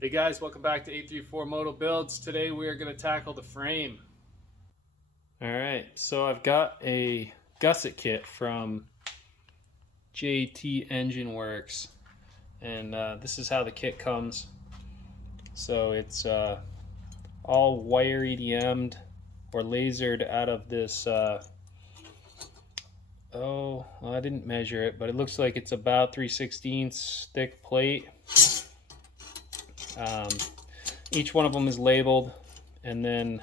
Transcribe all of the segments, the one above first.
Hey guys, welcome back to 834 Moto Builds. Today we are going to tackle the frame. Alright, so I've got a gusset kit from JT Engine Works, and this is how the kit comes. So it's all wire EDM'd or lasered out of this, well, I didn't measure it, but it looks like it's about 3/16 thick plate. Each one of them is labeled, and then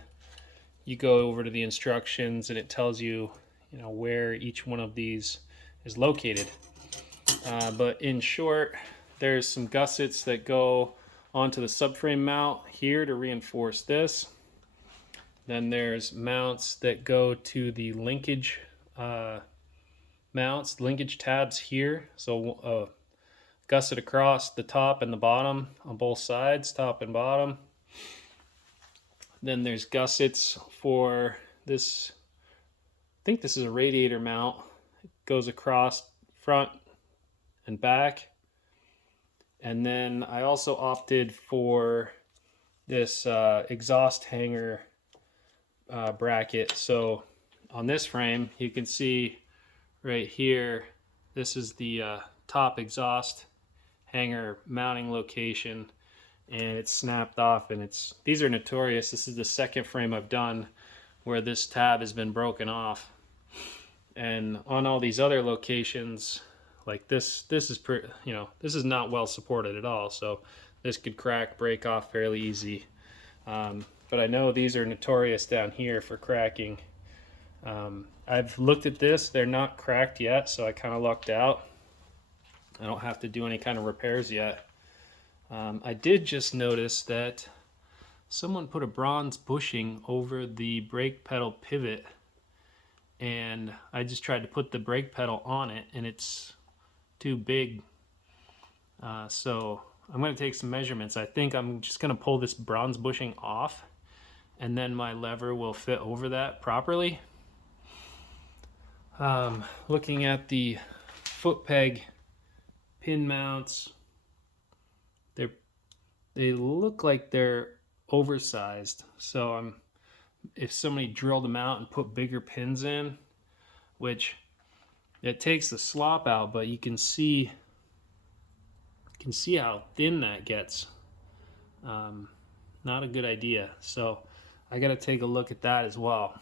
you go over to the instructions and it tells you, where each one of these is located. But in short, there's some gussets that go onto the subframe mount here to reinforce this. Then there's mounts that go to the linkage mounts, linkage tabs here. So gusset across the top and the bottom on both sides, top and bottom. Then there's gussets for this. I think this is a radiator mount. It goes across front and back. And then I also opted for this exhaust hanger bracket. So on this frame, you can see right here, this is the top exhaust hanger mounting location, and it's snapped off, and these are notorious. This is the second frame I've done where this tab has been broken off. And on all these other locations, like this is this is not well supported at all, so this could crack, break off fairly easy. But I know these are notorious down here for cracking. I've looked at this, they're not cracked yet, so I kind of lucked out. I don't have to do any kind of repairs yet. I did just notice that someone put a bronze bushing over the brake pedal pivot, and I just tried to put the brake pedal on it and it's too big. So I'm going to take some measurements. I think I'm just going to pull this bronze bushing off, and then my lever will fit over that properly. Looking at the foot peg pin mounts, they look like they're oversized. So if somebody drilled them out and put bigger pins in, which it takes the slop out, but you can see how thin that gets. Not a good idea. So I got to take a look at that as well.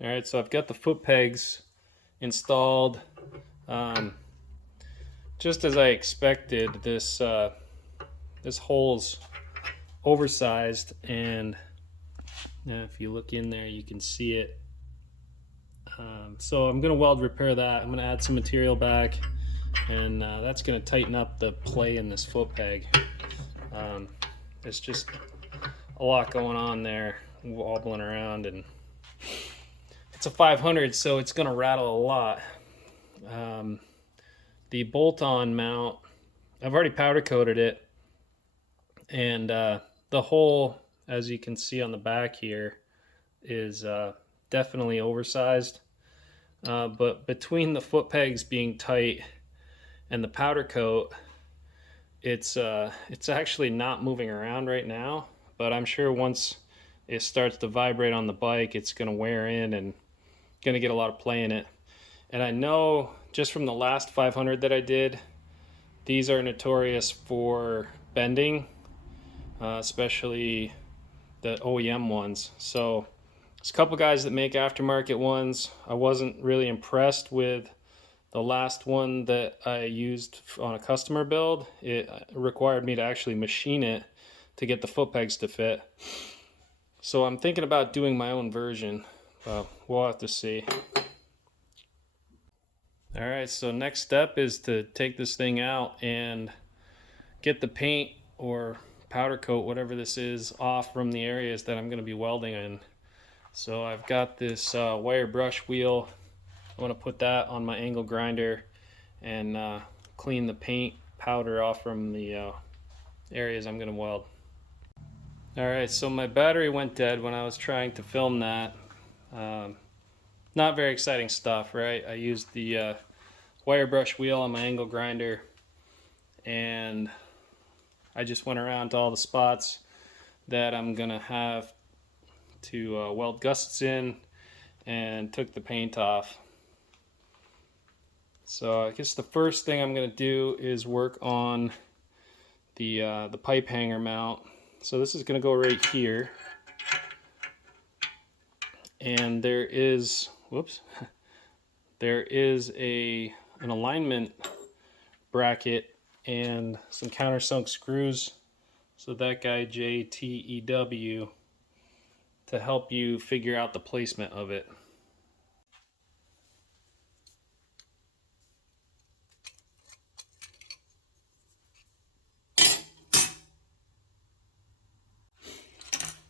All right, so I've got the foot pegs installed. Just as I expected, this hole's oversized, and if you look in there, you can see it. So I'm going to weld repair that. I'm going to add some material back, and that's going to tighten up the play in this foot peg. There's just a lot going on there, wobbling around, and it's a 500, so it's going to rattle a lot. The bolt-on mount, I've already powder coated it, and the hole, as you can see on the back here, is definitely oversized. But between the foot pegs being tight and the powder coat, it's actually not moving around right now, but I'm sure once it starts to vibrate on the bike, it's going to wear in and going to get a lot of play in it. And I know just from the last 500 that I did, these are notorious for bending, especially the OEM ones. So there's a couple guys that make aftermarket ones. I wasn't really impressed with the last one that I used on a customer build. It required me to actually machine it to get the foot pegs to fit. So I'm thinking about doing my own version. We'll have to see. All right, so next step is to take this thing out and get the paint or powder coat, whatever this is, off from the areas that I'm going to be welding in. So I've got this wire brush wheel. I want to put that on my angle grinder and clean the paint powder off from the areas I'm going to weld. All right, so my battery went dead when I was trying to film that. Not very exciting stuff, right? I used the wire brush wheel on my angle grinder and I just went around to all the spots that I'm gonna have to weld gussets in and took the paint off. So I guess the first thing I'm gonna do is work on the pipe hanger mount. So this is gonna go right here, and there is an alignment bracket and some countersunk screws. So that guy JTEW to help you figure out the placement of it.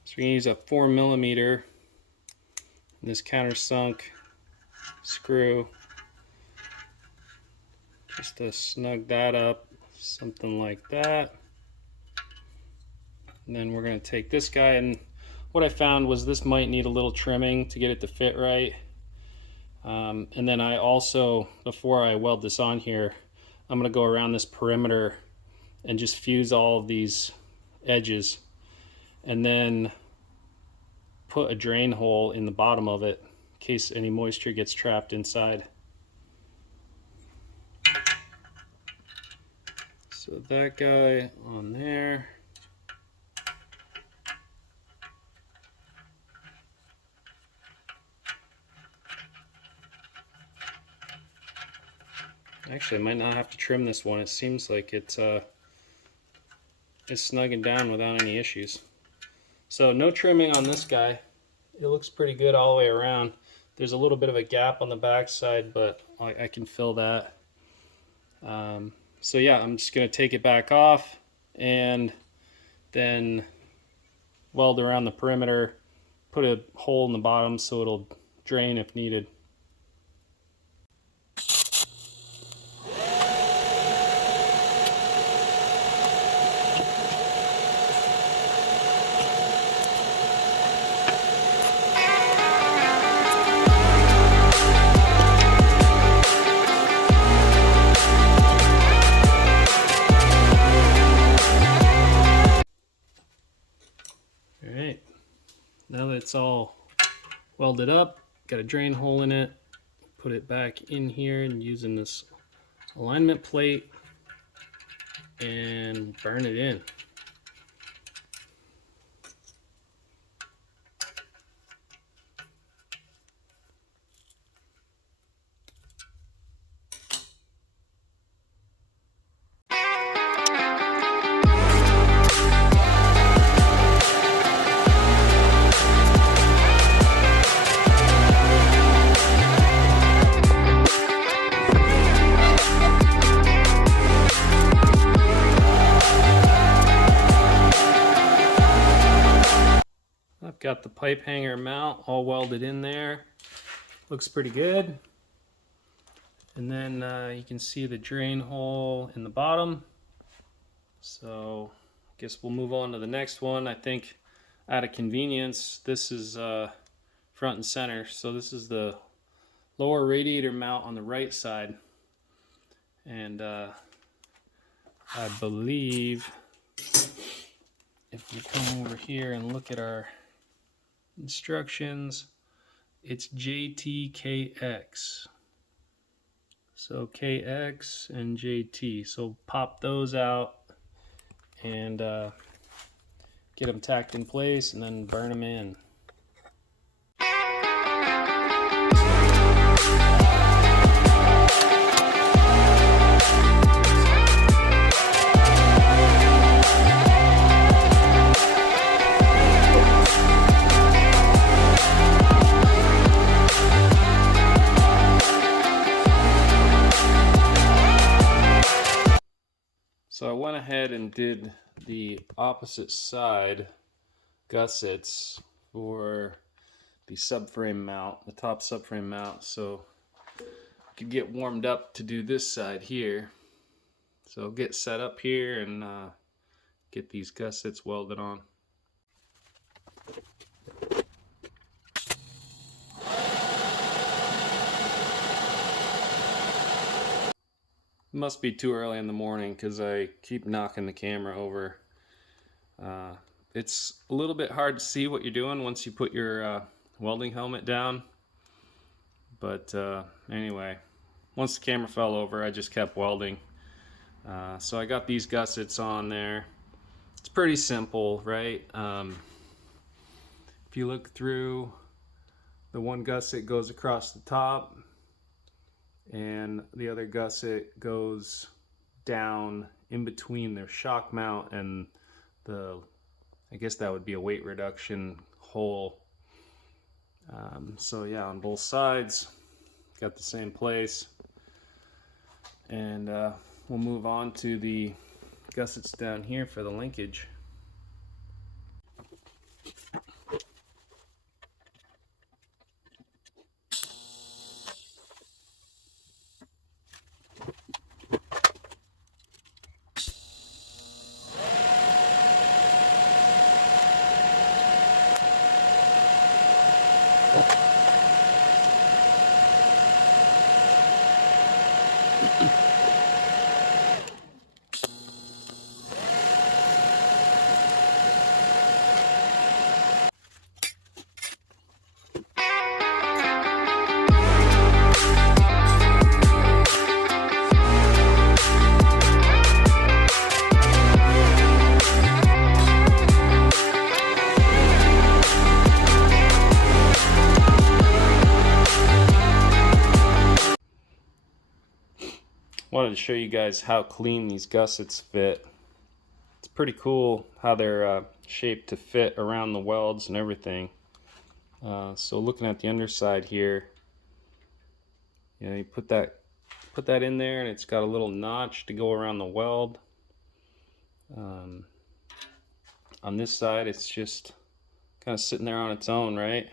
So we're gonna use a 4mm, this countersunk screw, just to snug that up, something like that. And then we're going to take this guy, and what I found was this might need a little trimming to get it to fit right. And then I also, before I weld this on here, I'm going to go around this perimeter and just fuse all of these edges, and then put a drain hole in the bottom of it in case any moisture gets trapped inside. So that guy on there. Actually, I might not have to trim this one. It seems like it's snugging down without any issues. So no trimming on this guy. It looks pretty good all the way around. There's a little bit of a gap on the back side, but I can fill that. So yeah, I'm just going to take it back off and then weld around the perimeter, put a hole in the bottom so it'll drain if needed. Alright, now that it's all welded up, got a drain hole in it, put it back in here and using this alignment plate and burn it in. I've got the pipe hanger mount all welded in there. Looks pretty good. And then you can see the drain hole in the bottom. So I guess we'll move on to the next one. I think out of convenience, this is front and center. So this is the lower radiator mount on the right side. And I believe if we come over here and look at our instructions, it's JTKX. So KX and JT. So pop those out and get them tacked in place and then burn them in. So I went ahead and did the opposite side gussets for the subframe mount, the top subframe mount, so I could get warmed up to do this side here. So I'll get set up here and get these gussets welded on. must be too early in the morning because I keep knocking the camera over. It's a little bit hard to see what you're doing once you put your welding helmet down. But anyway, once the camera fell over, I just kept welding. So I got these gussets on there. It's pretty simple, right? If you look through, the one gusset goes across the top and the other gusset goes down in between their shock mount and the, I guess that would be a weight reduction hole. So yeah, on both sides, got the same place. And we'll move on to the gussets down here for the linkage. Wanted to show you guys how clean these gussets fit. It's pretty cool how they're shaped to fit around the welds and everything. So looking at the underside here, you know, you put that in there and it's got a little notch to go around the weld. On this side it's just kind of sitting there on its own, right?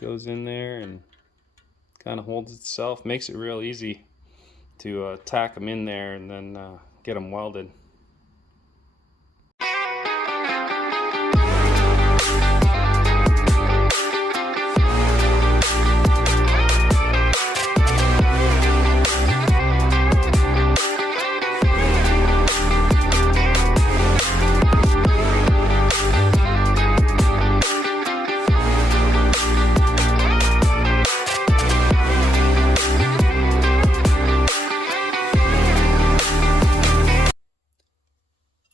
Goes in there and kind of holds itself, makes it real easy to tack them in there and then get them welded.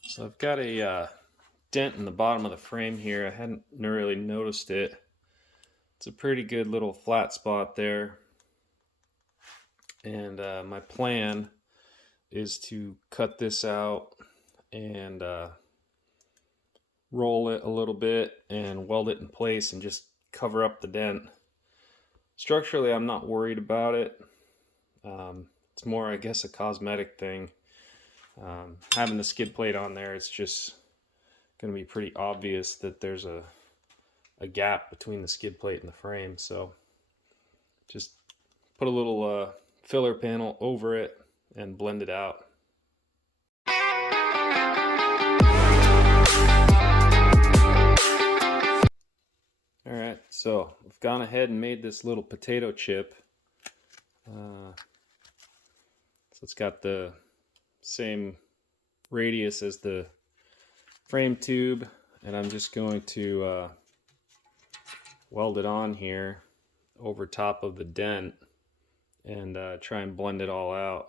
So I've got a dent in the bottom of the frame here. I hadn't really noticed it. It's a pretty good little flat spot there. And my plan is to cut this out and roll it a little bit and weld it in place and just cover up the dent. Structurally, I'm not worried about it. It's more, I guess, a cosmetic thing. Having the skid plate on there, it's just going to be pretty obvious that there's a gap between the skid plate and the frame. So just put a little filler panel over it and blend it out. Alright, so I've gone ahead and made this little potato chip. So it's got the same radius as the frame tube, and I'm just going to weld it on here over top of the dent and try and blend it all out.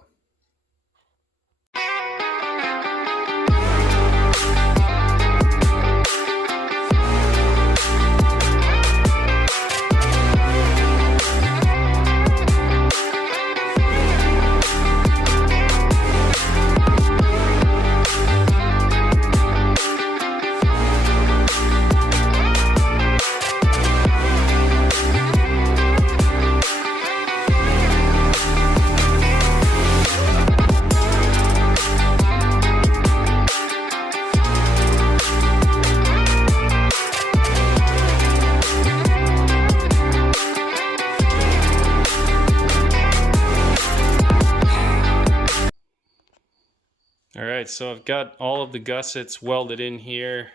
Alright, so I've got all of the gussets welded in here.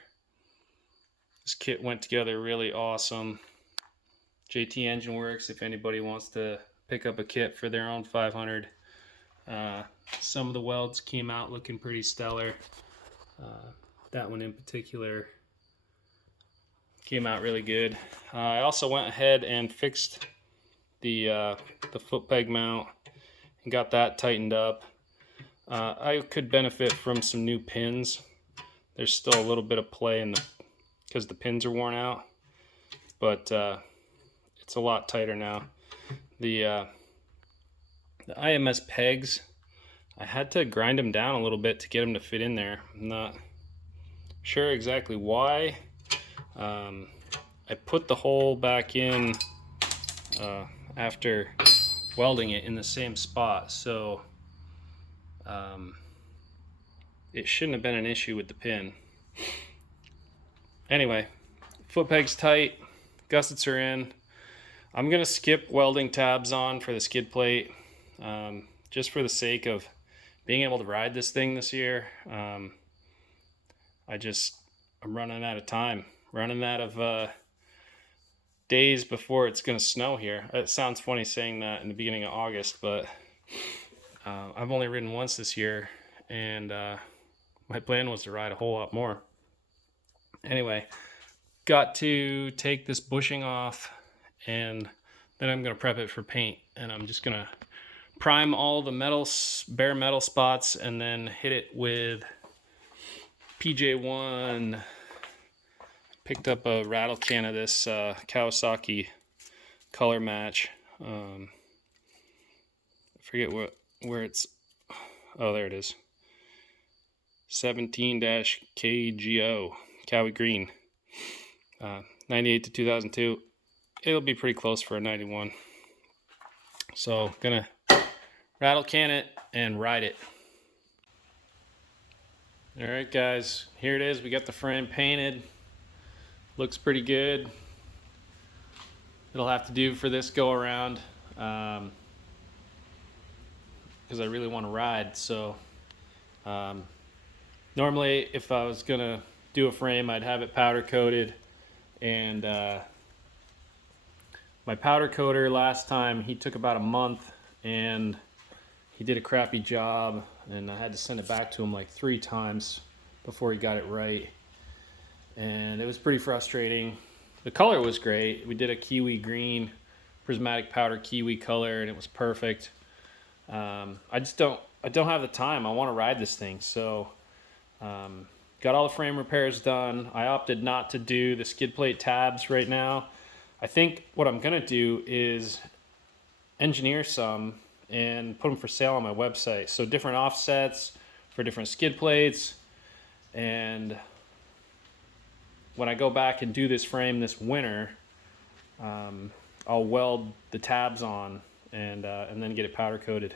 This kit went together really awesome. JT Engine Works, if anybody wants to pick up a kit for their own 500. Some of the welds came out looking pretty stellar. That one in particular came out really good. I also went ahead and fixed the foot peg mount and got that tightened up. I could benefit from some new pins. There's still a little bit of play in because the pins are worn out, but it's a lot tighter now. The IMS pegs, I had to grind them down a little bit to get them to fit in there. I'm not sure exactly why. I put the hole back in after welding it in the same spot, so it shouldn't have been an issue with the pin. Anyway, foot peg's tight, gussets are in. I'm gonna skip welding tabs on for the skid plate, just for the sake of being able to ride this thing this year. I'm running out of time, running out of days before it's gonna snow here. It sounds funny saying that in the beginning of August, but I've only ridden once this year, and my plan was to ride a whole lot more. Anyway, got to take this bushing off, and then I'm gonna prep it for paint, and I'm just gonna prime all the bare metal spots and then hit it with PJ1. Picked up a rattle can of this Kawasaki color match. I forget where it's. Oh, there it is. 17-KGO, Cowie Green. 98 to 2002. It'll be pretty close for a 91. So, gonna rattle can it and ride it. All right, guys, here it is. We got the frame painted. Looks pretty good. It'll have to do for this go around, because I really want to ride. So normally if I was gonna do a frame, I'd have it powder coated, and my powder coater last time, he took about a month and he did a crappy job, and I had to send it back to him like 3 times before he got it right. And it was pretty frustrating. The color was great. We did a kiwi green prismatic powder kiwi color, and it was perfect. I don't have the time. I want to ride this thing. So got all the frame repairs done. I opted not to do the skid plate tabs right now. I think what I'm gonna do is engineer some and put them for sale on my website. So different offsets for different skid plates, and when I go back and do this frame this winter, I'll weld the tabs on and then get it powder coated.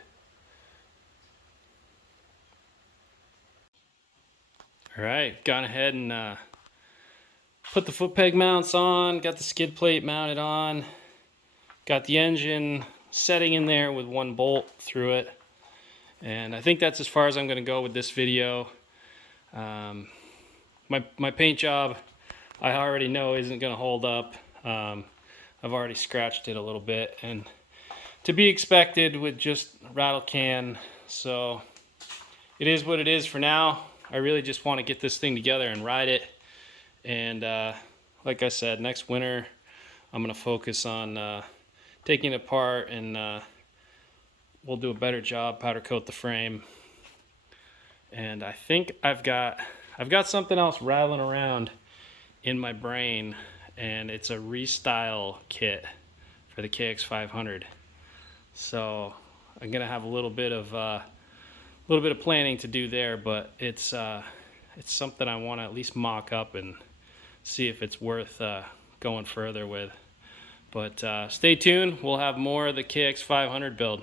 All right, gone ahead and put the foot peg mounts on, got the skid plate mounted on, got the engine setting in there with 1 bolt through it, and I think that's as far as I'm going to go with this video. My paint job, I already know isn't going to hold up. I've already scratched it a little bit, and to be expected with just rattle can. So it is what it is for now. I really just want to get this thing together and ride it. And like I said, next winter I'm going to focus on taking it apart, and we'll do a better job, powder coat the frame. And I think I've got something else rattling around in my brain, and it's a restyle kit for the KX500. So I'm gonna have a little bit of planning to do there, but it's something I want to at least mock up and see if it's worth going further with. But stay tuned. We'll have more of the KX500 build.